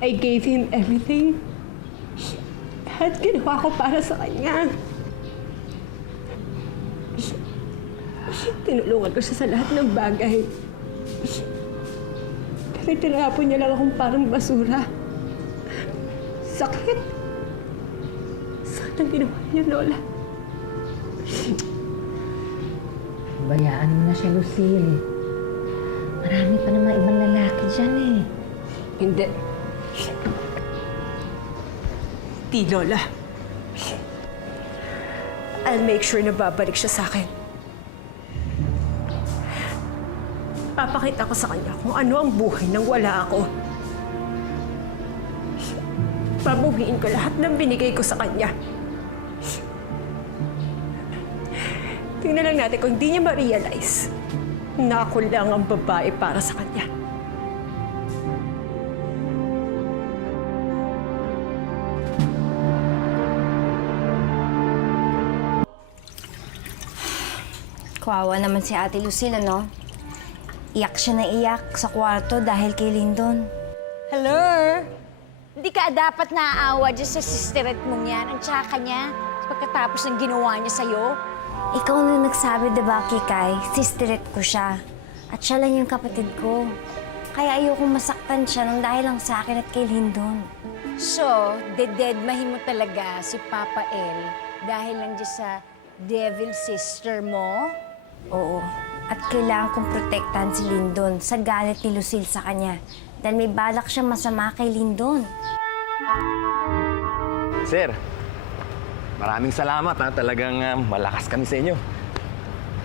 I gave him everything. Lahat ginawa ko para sa kanya. Tinulungan ko siya sa lahat ng bagay. Pero tinapon niya lang akong parang basura. Sakit. Sakit ang ginawa niya, Lola. Bayaan mo na siya, Lucille. Marami pa naman ibang lalaki dyan eh. Hindi. Di, Lola. I'll make sure na babalik siya sa akin. Papakita ko sa kanya kung ano ang buhay nang wala ako. Babawiin ko lahat ng binigay ko sa kanya. Tingnan lang natin kung hindi niya ma-realize na ako lang ang babae para sa kanya. Kawawa naman si Ate Lucille, ano? Iyak siya na iyak sa kwarto dahil kay Lyndon. Hello? Hindi ka dapat naaawa dyan sa sisteret mong yan at saka niya pagkatapos ng ginawa niya sa'yo. Ikaw na nagsabi, diba, Kikay? Sisteret ko siya. At siya lang yung kapatid ko. Kaya ayokong masaktan siya nang dahil lang sa akin at kay Lyndon. So, dededmahin mo talaga si Papa El dahil lang dyan sa devil sister mo? Oo. At kailangan kong protektahan si Lyndon sa galit ni Lucille sa kanya. Dahil may balak siyang masama kay Lyndon. Sir, maraming salamat ha. Talagang malakas kami sa inyo.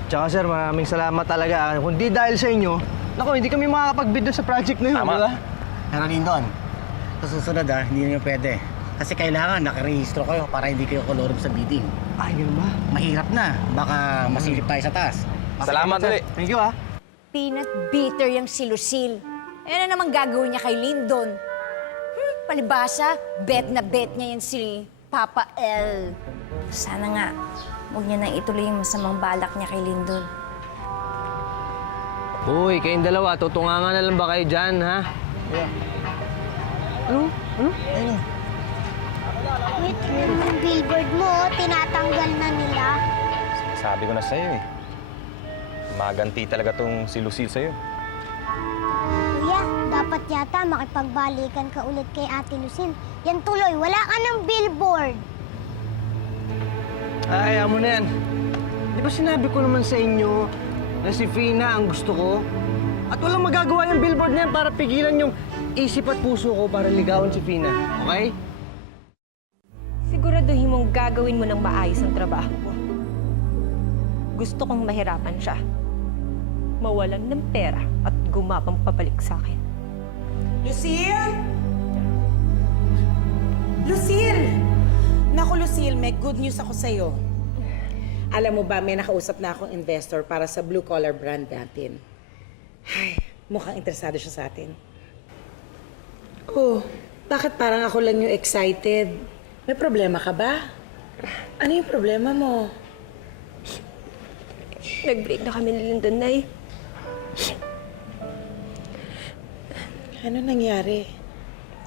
Tsaka sir, maraming salamat talaga. Kung di dahil sa inyo, naku, hindi kami makakapag-bid doon sa project na yun, Tama. di ba? Pero Lyndon, sa susunod hindi nyo pwede. Kasi kailangan nakarehistro kayo para hindi kayo kolorum sa bidding. Ay, ganun ba? Mahirap na. Baka masilip tayo sa taas. Salamat ulit. Thank you, ha? Peanut bitter yung si Lucille. Ano naman gagawin niya kay Lyndon? Palibasa, bet na bet niya yan si Papa El. Sana nga, huwag niya nang ituloy yung masamang balak niya kay Lyndon. Uy, kayong dalawa, tutungangan na lang ba kayo dyan, ha? Ano? Ano? Wait, yung billboard mo, tinatanggal na nila. Sabi ko na sa'yo eh. Maganti talaga tong si Lucille sa'yo. Kuya, dapat yata makipagbalikan ka ulit kay Ate Lucille. Yan tuloy, wala ka ng billboard. Ay, amo na yan. Di ba sinabi ko naman sa inyo na si Fina ang gusto ko? At walang magagawa yung billboard na yan para pigilan yung isip at puso ko para ligawan si Fina. Okay? Siguraduhin mong gagawin mo ng maayos ang trabaho mo. Gusto kong mahirapan siya. Mawalan ng pera at gumapang pabalik sa akin. Lucille? Lucille! Naku, Lucille, may good news ako sa'yo. Alam mo ba, may nakausap na akong investor para sa blue-collar brand natin. Ay, mukhang interesado siya sa atin. Oh, bakit parang ako lang yung excited? May problema ka ba? Ano yung problema mo? Nag-break na kami ni Lyndon, Nay. Ano nangyari?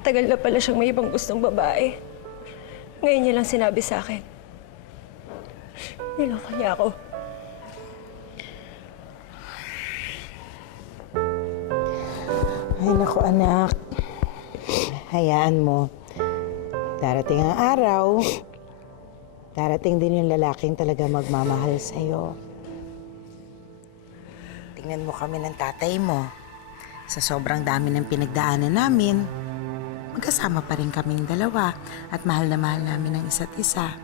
Tagal na pala siyang may ibang gustong babae. Ngayon niya lang sinabi sa akin. Niloko niya ako. Ay, naku anak. Hayaan mo. Darating ang araw, darating din yung lalaking talaga magmamahal sa'yo. Tingnan mo kami ng tatay mo. Sa sobrang dami ng pinagdaanan namin, magkasama pa rin kaming dalawa at mahal na mahal namin ang isa't isa.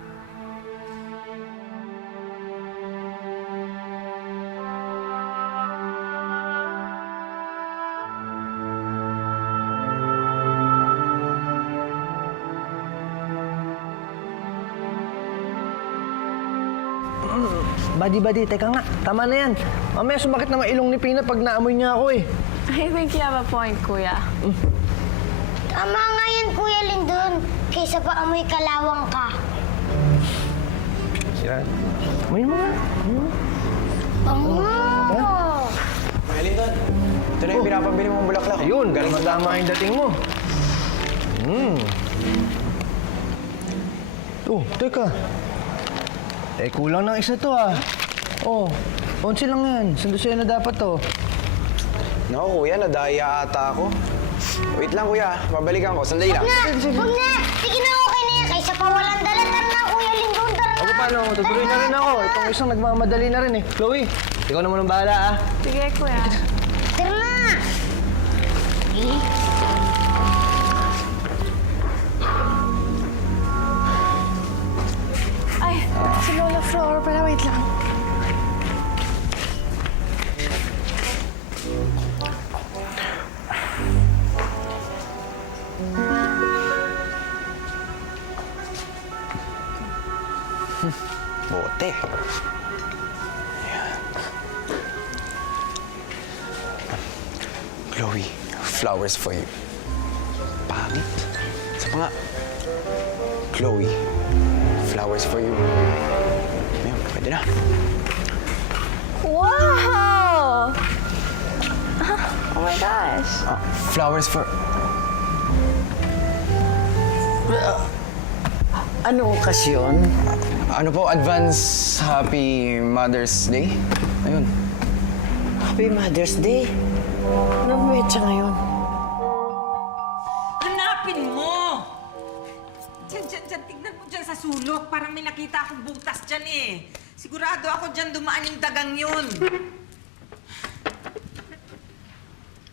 Badi-badi, teka nga. Tama na yan. Mamaya sumakit na ilong ni Pina pag naamoy niya ako eh. I think you have a point, Kuya. Tama nga yan, Kuya Lyndon. Kaysa pa amoy kalawang ka. Yan. Amoy mo nga. Bango! Lyndon, ito na yung pinapabili mong bulaklak. Ayun, tama yung dating mo. Oh, teka. Kulang ng isa to ah. Oh, 11 lang yan. Sandusaya na dapat to. Naku, kuya, nadaya ata ako. Wait lang, kuya. Babalikan ko. Sandali lang. Huwag na! Sige na, okay na yan. Kaysa pa walang dala. Tara na, Kuya Lindon. Tara na! Ako paano? Tutuloy na rin ako. Itong isang nagmamadali na rin eh. Chloe, ikaw naman ang bahala ah. Sige, kuya. Tara na! Ay, si Lola Flower pala. Wait lang. Bote. Ayan. Chloe, flowers for you. Pangit. Isa pa nga. Chloe, flowers for you. Ayan, pwede na. Wow! Oh my gosh. Flowers for... Ano okasyon? Ano po, advance Happy Mother's Day? Ayun. Happy Mother's Day. Anong metsa ngayon? Hanapin mo! Diyan, tignan mo dyan sa sulok. Parang may nakita akong butas dyan eh. Sigurado ako dyan dumaan yung dagang yun.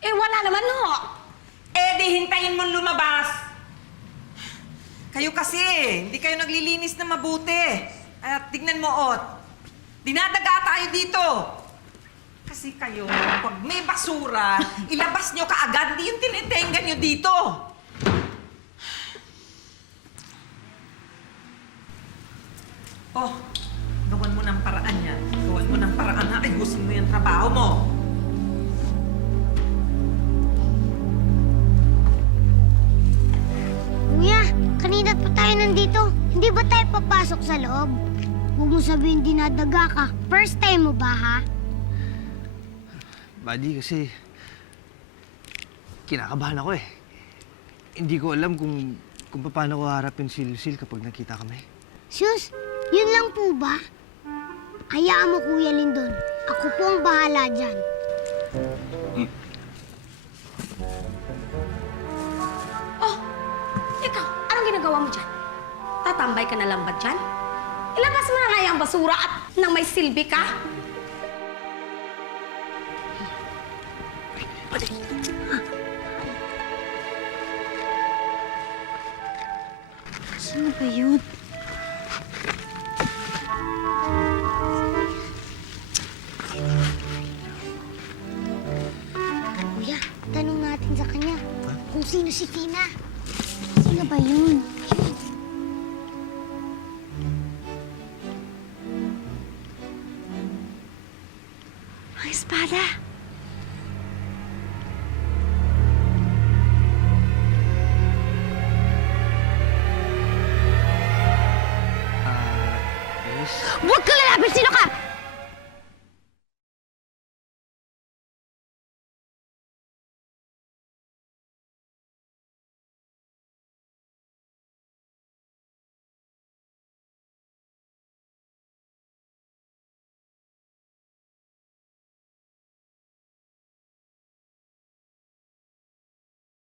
Eh, wala naman ho. Eh, di hintayin mong lumabas. Kayo kasi, hindi kayo naglilinis na mabuti. At tignan mo, Ot. Dinadaga tayo dito. Kasi kayo, pag may basura, ilabas nyo kaagad. Hindi yung tinitengan nyo dito. Oh, gawan mo ng paraan yan. Gawan mo ng paraan na ayusin mo yung trabaho mo. Kuya, kanina pa tayo nandito. Hindi ba tayo papasok sa loob? Huwag mo sabihin dinadaga ka. First time mo ba, ha? Buddy, kasi kinakabahan ako eh. Hindi ko alam kung paano ko harapin si Lucille kapag nakita kami. Sus, yun lang po ba? Hayaan mo, Kuya Lindon. Ako po ang bahala dyan. Ikaw, anong ginagawa mo dyan? Tatambay ka na lang ba dyan? Ilabas mo na nga yung basura at nang may silbi ka. Sino ba yun? Kuya, tanong natin sa kanya kung sino si Tina. Sino ba yun?